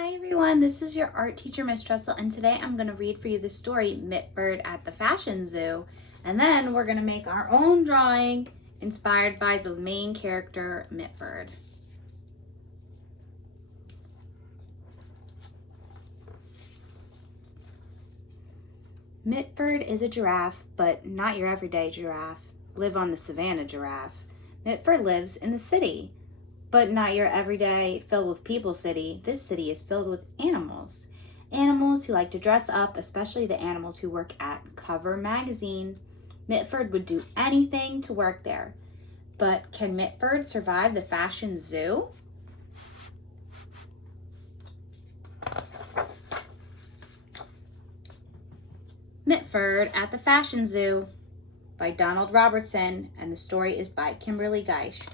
Hi everyone, this is your art teacher, Miss Dressel, and today I'm going to read for you the story Mitford at the Fashion Zoo. And then we're going to make our own drawing inspired by the main character, Mitford. Mitford is a giraffe, but not your everyday giraffe. Live on the savannah giraffe. Mitford lives in the city, but not your everyday filled with people city. This city is filled with animals. Animals who like to dress up, especially the animals who work at Cover magazine. Mitford would do anything to work there. But can Mitford survive the fashion zoo? Mitford at the Fashion Zoo by Donald Robertson, and the story is by Kimberly Geisch.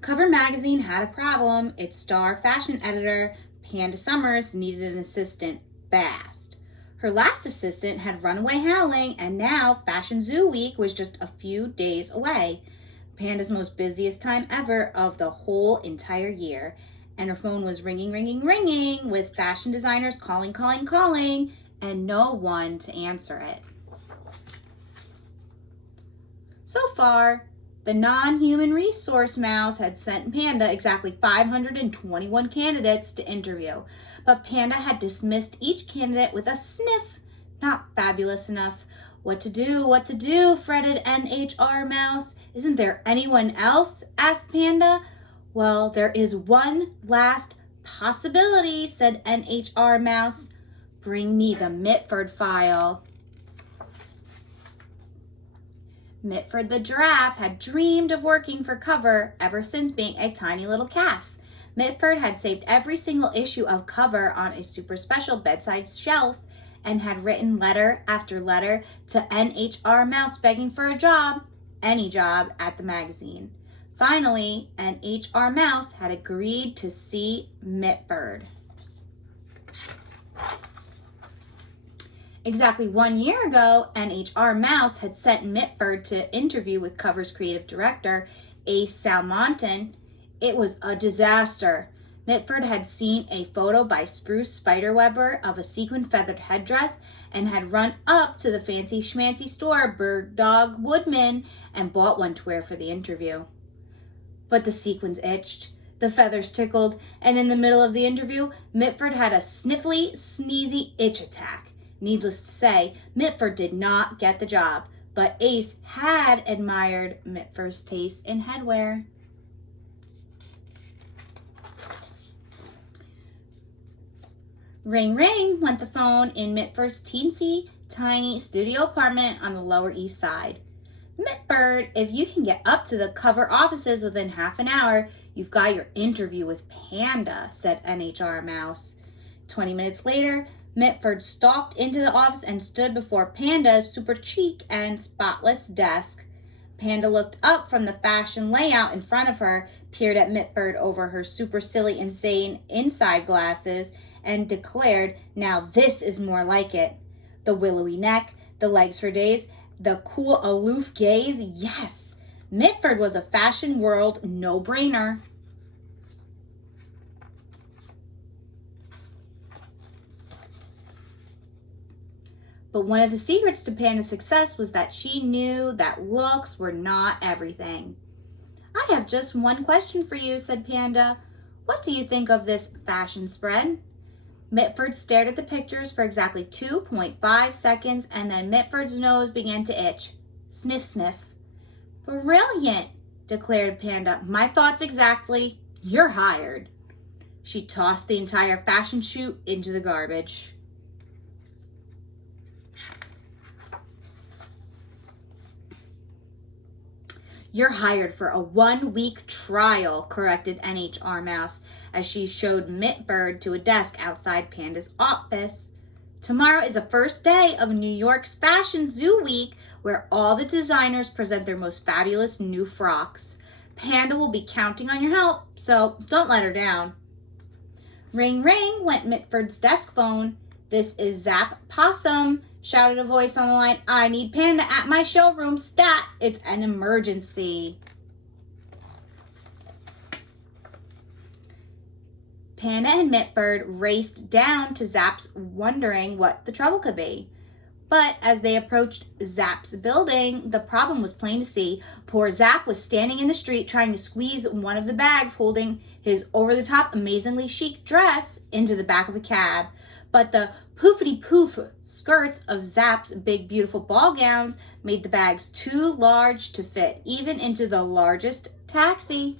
Cover magazine had a problem. Its star fashion editor, Panda Summers, needed an assistant fast. Her last assistant had run away howling, and now Fashion Zoo Week was just a few days away. Panda's most busiest time ever of the whole entire year. And her phone was ringing, ringing, ringing, with fashion designers calling, and no one to answer it. So far, the non-human resource mouse had sent Panda exactly 521 candidates to interview, but Panda had dismissed each candidate with a sniff. Not fabulous enough. What to do, fretted NHR Mouse. Isn't there anyone else? Asked Panda. Well, there is one last possibility, said NHR Mouse. Bring me the Mitford file. Mitford the giraffe had dreamed of working for Cover ever since being a tiny little calf. Mitford had saved every single issue of Cover on a super special bedside shelf and had written letter after letter to NHR Mouse begging for a job, any job, at the magazine. Finally, NHR Mouse had agreed to see Mitford. Exactly 1 year ago, NHR Mouse had sent Mitford to interview with Cover's creative director, Ace Salmonton. It was a disaster. Mitford had seen a photo by Spruce Spiderweber of a sequin feathered headdress and had run up to the fancy schmancy store Bird Dog Woodman and bought one to wear for the interview. But the sequins itched, the feathers tickled, and in the middle of the interview, Mitford had a sniffly, sneezy itch attack. Needless to say, Mitford did not get the job, but Ace had admired Mitford's taste in headwear. Ring, ring, went the phone in Mitford's teensy, tiny studio apartment on the Lower East Side. Mitford, if you can get up to the Cover offices within half an hour, you've got your interview with Panda, said NHR Mouse. 20 minutes later, Mitford stalked into the office and stood before Panda's super chic and spotless desk. Panda looked up from the fashion layout in front of her, peered at Mitford over her super silly, insane inside glasses, and declared, now this is more like it. The willowy neck, the legs for days, the cool, aloof gaze, yes. Mitford was a fashion world no-brainer. But one of the secrets to Panda's success was that she knew that looks were not everything. I have just one question for you, said Panda. What do you think of this fashion spread? Mitford stared at the pictures for exactly 2.5 seconds, and then Mitford's nose began to itch. Sniff, sniff. Brilliant, declared Panda. My thoughts exactly. You're hired. She tossed the entire fashion shoot into the garbage. You're hired for a 1-week trial, corrected NHR Mouse as she showed Mitford to a desk outside Panda's office. Tomorrow is the first day of New York's Fashion Zoo Week, where all the designers present their most fabulous new frocks. Panda will be counting on your help, so don't let her down. Ring, ring, went Mitford's desk phone. This is Zap Possum, shouted a voice on the line. I need Panda at my showroom stat. It's an emergency. Panda and Mitford raced down to Zap's, wondering what the trouble could be. But as they approached Zap's building, the problem was plain to see. Poor Zap was standing in the street trying to squeeze one of the bags holding his over-the-top, amazingly chic dress into the back of a cab. But the poofity-poof skirts of Zap's big, beautiful ball gowns made the bags too large to fit even into the largest taxi.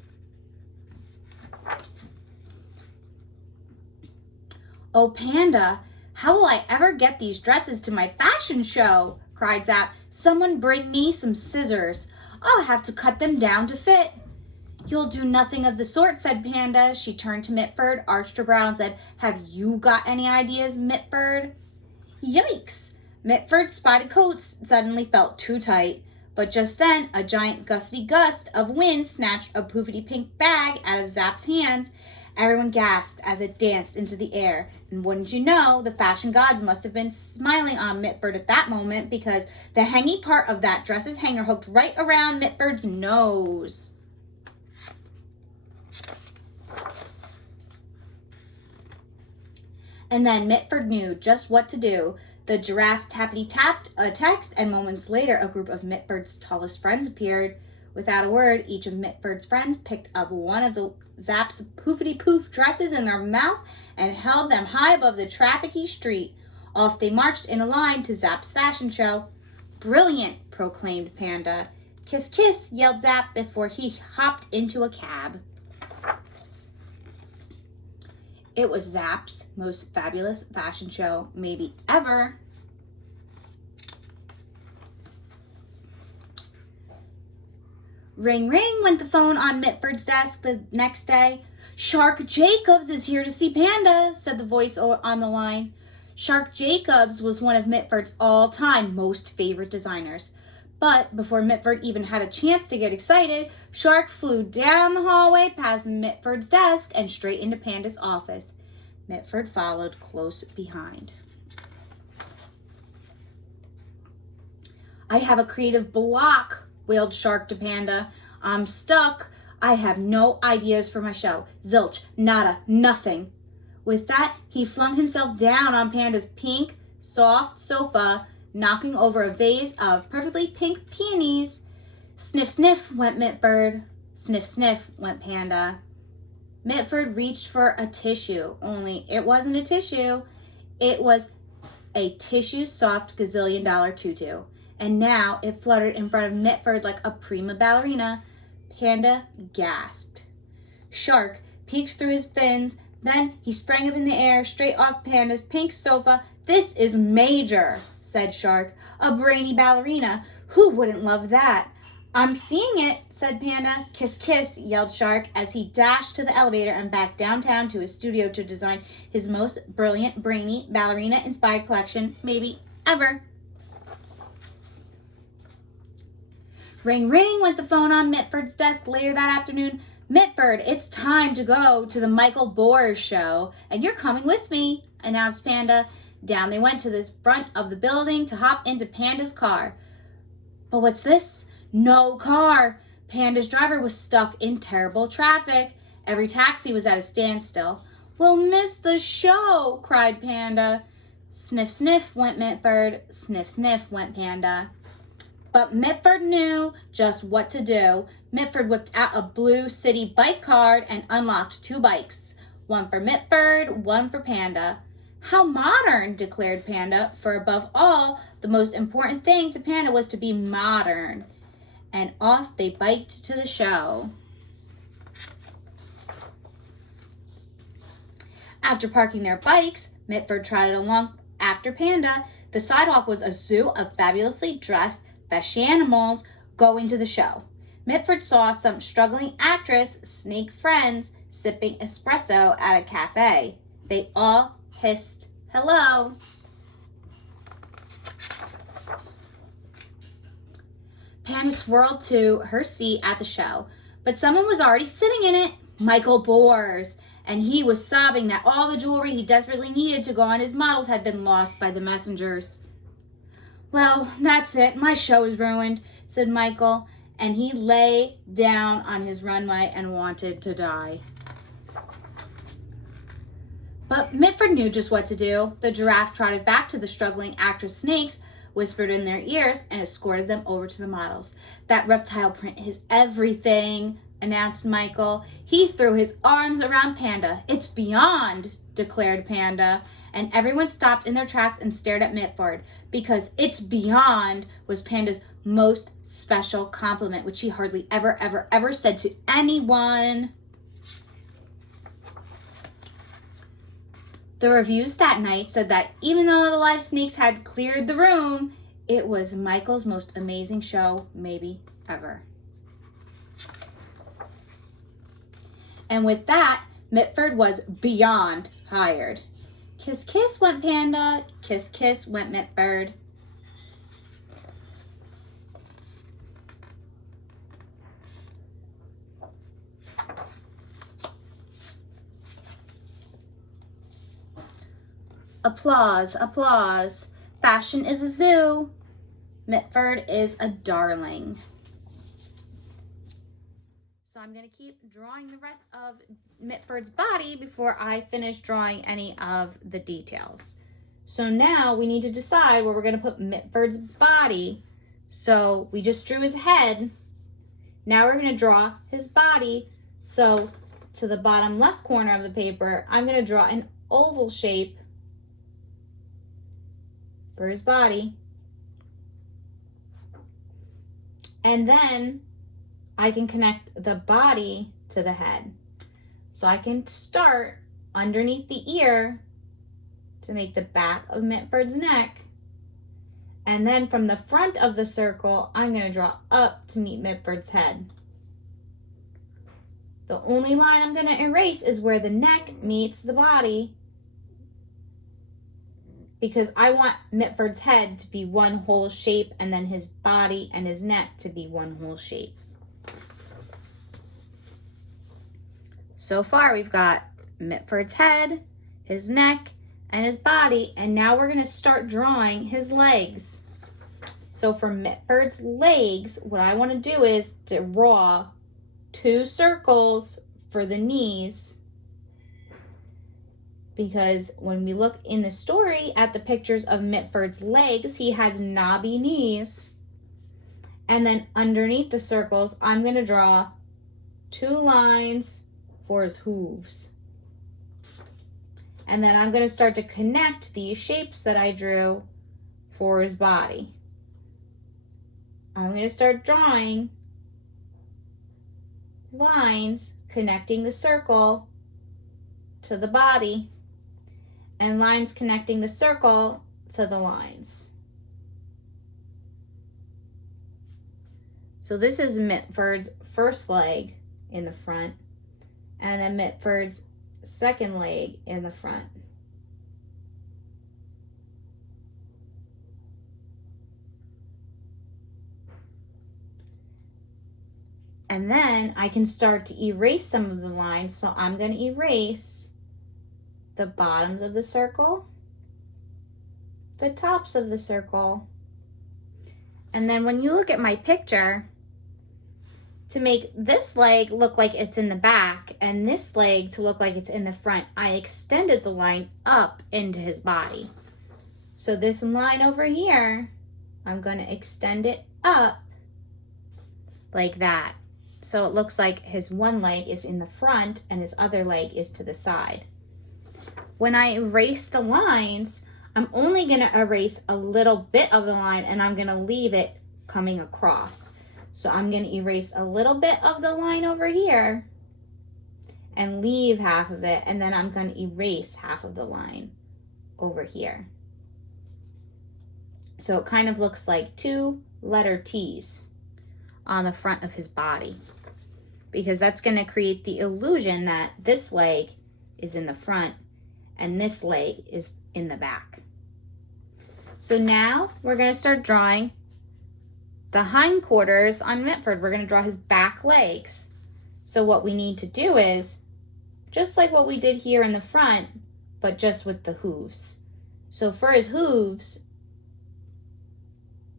"Oh, Panda, how will I ever get these dresses to my fashion show?" cried Zap. "Someone bring me some scissors. I'll have to cut them down to fit." "You'll do nothing of the sort," said Panda. She turned to Mitford, arched her brow, and said, "Have you got any ideas, Mitford?" Yikes! Mitford's spotted coat suddenly felt too tight. But just then, a giant gusty gust of wind snatched a poofity pink bag out of Zap's hands. Everyone gasped as it danced into the air. And wouldn't you know, the fashion gods must have been smiling on Mitford at that moment, because the hanging part of that dress's hanger hooked right around Mitford's nose. And then Mitford knew just what to do. The giraffe tappity-tapped a text, and moments later, a group of Mitford's tallest friends appeared. Without a word, each of Mitford's friends picked up one of the Zap's poofity-poof dresses in their mouth and held them high above the trafficy street. Off they marched in a line to Zap's fashion show. "Brilliant," proclaimed Panda. "Kiss, kiss," yelled Zap before he hopped into a cab. It was Zap's most fabulous fashion show, maybe ever. Ring, ring, went the phone on Mitford's desk the next day. "Shark Jacobs is here to see Panda," said the voice on the line. Shark Jacobs was one of Mitford's all-time most favorite designers. But before Mitford even had a chance to get excited, Shark flew down the hallway past Mitford's desk and straight into Panda's office. Mitford followed close behind. "I have a creative block," wailed Shark to Panda. "I'm stuck. I have no ideas for my show. Zilch, nada, nothing." With that, he flung himself down on Panda's pink, soft sofa, knocking over a vase of perfectly pink peonies. Sniff, sniff, went Mitford. Sniff, sniff, went Panda. Mitford reached for a tissue, only it wasn't a tissue. It was a tissue soft gazillion-dollar tutu. And now it fluttered in front of Mitford like a prima ballerina. Panda gasped. Shark peeked through his fins. Then he sprang up in the air, straight off Panda's pink sofa. "This is major," said Shark. "A brainy ballerina. Who wouldn't love that?" "I'm seeing it," said Panda. "Kiss, kiss," yelled Shark as he dashed to the elevator and back downtown to his studio to design his most brilliant, brainy, ballerina-inspired collection, maybe ever. Ring, ring, went the phone on Mitford's desk later that afternoon. "Mitford, it's time to go to the Michael Boers show, and you're coming with me," announced Panda. Down they went to the front of the building to hop into Panda's car. But what's this? No car! Panda's driver was stuck in terrible traffic. Every taxi was at a standstill. "We'll miss the show," cried Panda. Sniff, sniff, went Mitford. Sniff, sniff, went Panda. But Mitford knew just what to do. Mitford whipped out a blue city bike card and unlocked 2 bikes. One for Mitford, one for Panda. "How modern," declared Panda, for above all, the most important thing to Panda was to be modern. And off they biked to the show. After parking their bikes, Mitford trotted along after Panda. The sidewalk was a zoo of fabulously dressed fashionimals going to the show. Mitford saw some struggling actress snake friends sipping espresso at a cafe. They all hissed hello. Panda swirled to her seat at the show, but someone was already sitting in it, Michael Boers, and he was sobbing that all the jewelry he desperately needed to go on his models had been lost by the messengers. "Well, that's it. My show is ruined," said Michael, and he lay down on his runway and wanted to die. But Mitford knew just what to do. The giraffe trotted back to the struggling actress snakes, whispered in their ears, and escorted them over to the models. "That reptile print is everything," announced Michael. He threw his arms around Panda. "It's beyond," declared Panda. And everyone stopped in their tracks and stared at Mitford, because "it's beyond" was Panda's most special compliment, which he hardly ever said to anyone. The reviews that night said that even though the live snakes had cleared the room, it was Michael's most amazing show, maybe ever. And with that, Mitford was beyond hired. Kiss, kiss went Panda. Kiss, kiss went Mitford. Applause, applause. Fashion is a zoo. Mitford is a darling. So I'm going to keep drawing the rest of Mitford's body before I finish drawing any of the details. So now we need to decide where we're going to put Mitford's body. So we just drew his head. Now we're going to draw his body. So to the bottom left corner of the paper, I'm going to draw an oval shape for his body. And then I can connect the body to the head. So I can start underneath the ear to make the back of Mitford's neck. And then from the front of the circle, I'm going to draw up to meet Mitford's head. The only line I'm going to erase is where the neck meets the body, because I want Mitford's head to be one whole shape and then his body and his neck to be one whole shape. So far we've got Mitford's head, his neck, and his body, and now we're going to start drawing his legs. So for Mitford's legs, what I want to do is draw 2 circles for the knees, because when we look in the story at the pictures of Mitford's legs, he has knobby knees. And then underneath the circles, I'm going to draw 2 lines for his hooves. And then I'm going to start to connect these shapes that I drew for his body. I'm going to start drawing lines connecting the circle to the body, and lines connecting the circle to the lines. So this is Mitford's first leg in the front, and then Mitford's second leg in the front. And then I can start to erase some of the lines. So I'm going to erase the bottoms of the circle, the tops of the circle. And then when you look at my picture, to make this leg look like it's in the back and this leg to look like it's in the front, I extended the line up into his body. So this line over here, I'm going to extend it up like that. So it looks like his one leg is in the front and his other leg is to the side. When I erase the lines, I'm only going to erase a little bit of the line and I'm going to leave it coming across. So I'm going to erase a little bit of the line over here and leave half of it, and then I'm going to erase half of the line over here. So it kind of looks like 2 letter T's on the front of his body, because that's going to create the illusion that this leg is in the front and this leg is in the back. So now we're going to start drawing the hindquarters on Mitford. We're going to draw his back legs. So what we need to do is, just like what we did here in the front, but just with the hooves. So for his hooves,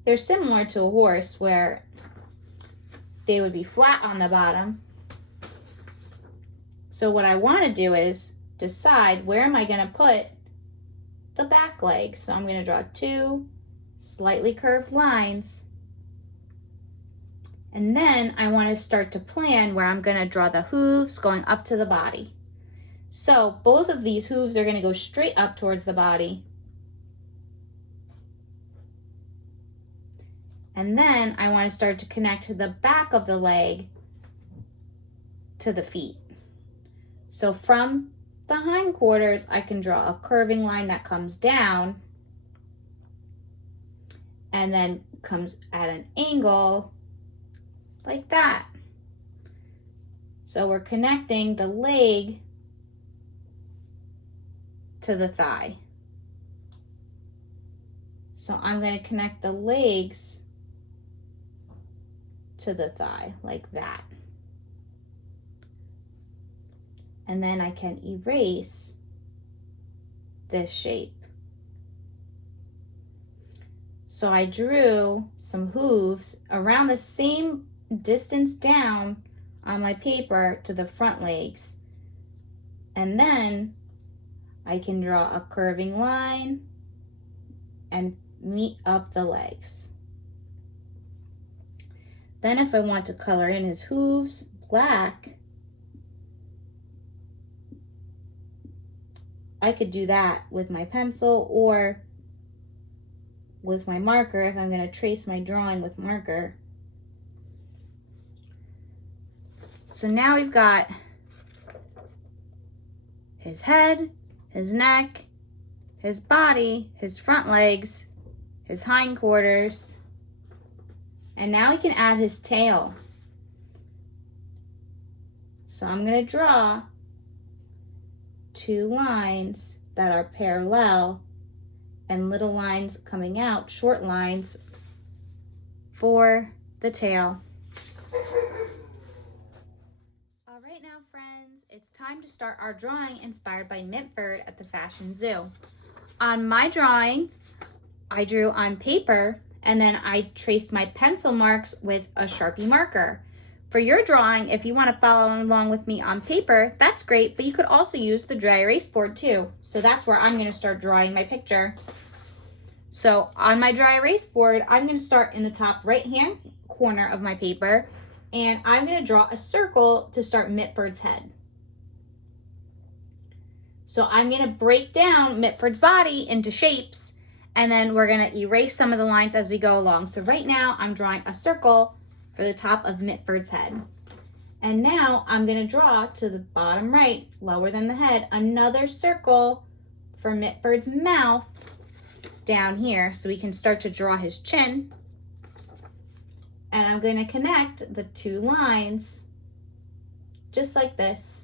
they're similar to a horse, where they would be flat on the bottom. So what I want to do is decide where am I going to put the back leg. So I'm going to draw 2 slightly curved lines. And then I want to start to plan where I'm going to draw the hooves going up to the body. So both of these hooves are going to go straight up towards the body. And then I want to start to connect the back of the leg to the feet. So from the hindquarters, I can draw a curving line that comes down and then comes at an angle like that. So we're connecting the leg to the thigh. So I'm going to connect the legs to the thigh like that. And then I can erase this shape. So I drew some hooves around the same distance down on my paper to the front legs. And then I can draw a curving line and meet up the legs. Then if I want to color in his hooves black, I could do that with my pencil or with my marker if I'm going to trace my drawing with marker. So now we've got his head, his neck, his body, his front legs, his hindquarters, and now we can add his tail. So I'm going to draw 2 lines that are parallel and little lines coming out, short lines for the tail. All right now friends, it's time to start our drawing inspired by Mitford at the Fashion Zoo. On my drawing, I drew on paper and then I traced my pencil marks with a Sharpie marker. For your drawing, if you want to follow along with me on paper, that's great, but you could also use the dry erase board too. So that's where I'm going to start drawing my picture. So on my dry erase board, I'm going to start in the top right-hand corner of my paper, and I'm going to draw a circle to start Mitford's head. So I'm going to break down Mitford's body into shapes, and then we're going to erase some of the lines as we go along. So right now, I'm drawing a circle for the top of Mitford's head. And now I'm going to draw to the bottom right, lower than the head, another circle for Mitford's mouth down here so we can start to draw his chin. And I'm going to connect the 2 lines just like this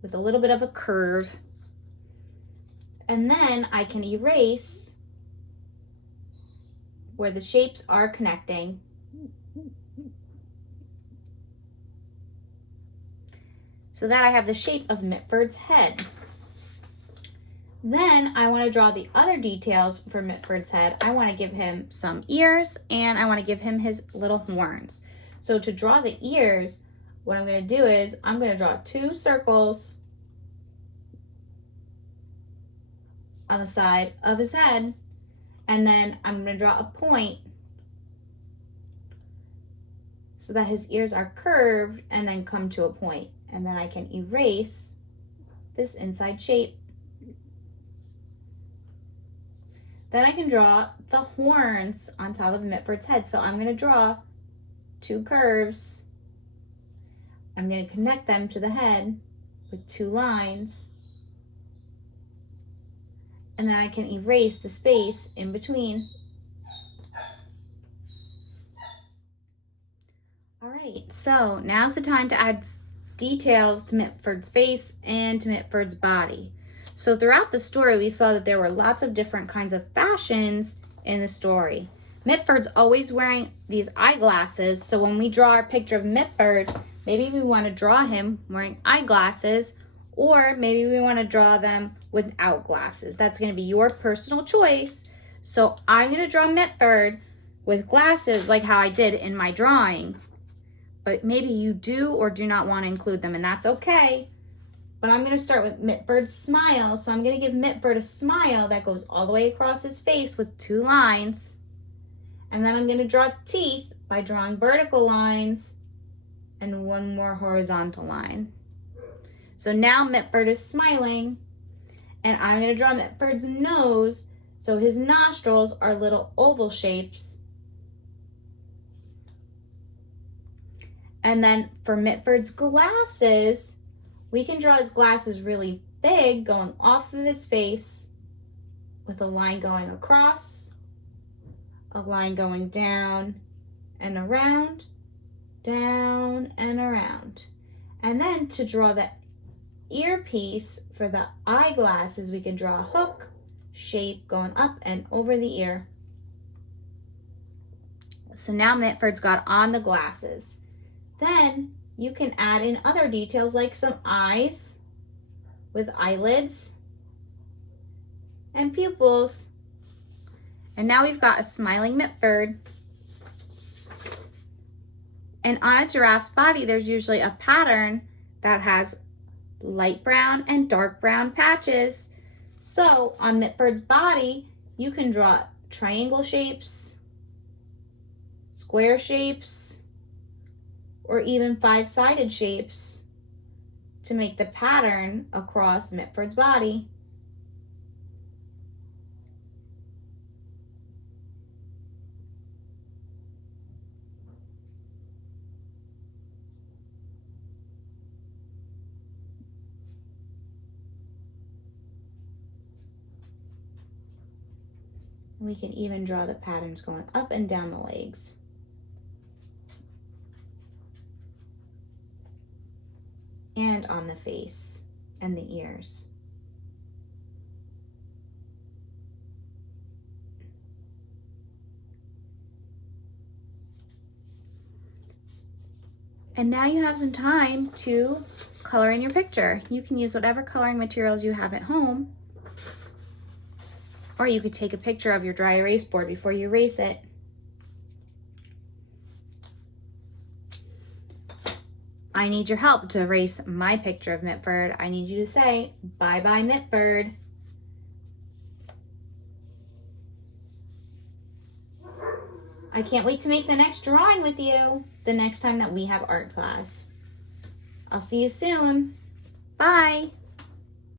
with a little bit of a curve. And then I can erase where the shapes are connecting. So that I have the shape of Mitford's head. Then I want to draw the other details for Mitford's head. I want to give him some ears and I want to give him his little horns. So to draw the ears, what I'm going to do is I'm going to draw 2 circles on the side of his head, and then I'm going to draw a point so that his ears are curved and then come to a point. And then I can erase this inside shape. Then I can draw the horns on top of Mitford's head. So I'm going to draw 2 curves. I'm going to connect them to the head with 2 lines. And then I can erase the space in between. All right, so now's the time to add details to Mitford's face and to Mitford's body. So throughout the story, we saw that there were lots of different kinds of fashions in the story. Mitford's always wearing these eyeglasses, so when we draw our picture of Mitford, maybe we want to draw him wearing eyeglasses, or maybe we want to draw them without glasses. That's going to be your personal choice. So I'm going to draw Mitford with glasses like how I did in my drawing. But maybe you do or do not want to include them, and that's okay. but I'm going to start with Mitford's smile. So I'm going to give Mitford a smile that goes all the way across his face with 2 lines. And then I'm going to draw teeth by drawing vertical lines and 1 more horizontal line. So now Mitford is smiling, and I'm going to draw Mitford's nose. So his nostrils are little oval shapes. And then for Mitford's glasses, we can draw his glasses really big going off of his face with a line going across, a line going down and around, down and around. And then to draw the earpiece for the eyeglasses, we can draw a hook shape going up and over the ear. So now Mitford's got on the glasses. Then you can add in other details like some eyes with eyelids and pupils. And now we've got a smiling Mitford. And on a giraffe's body, there's usually a pattern that has light brown and dark brown patches. So on Mitford's body, you can draw triangle shapes, square shapes, or even 5-sided shapes to make the pattern across Mitford's body. We can even draw the patterns going up and down the legs. And on the face and the ears. And now you have some time to color in your picture. You can use whatever coloring materials you have at home, or you could take a picture of your dry erase board before you erase it. I need your help to erase my picture of Mitford. I need you to say, bye-bye Mitford. I can't wait to make the next drawing with you the next time that we have art class. I'll see you soon. Bye.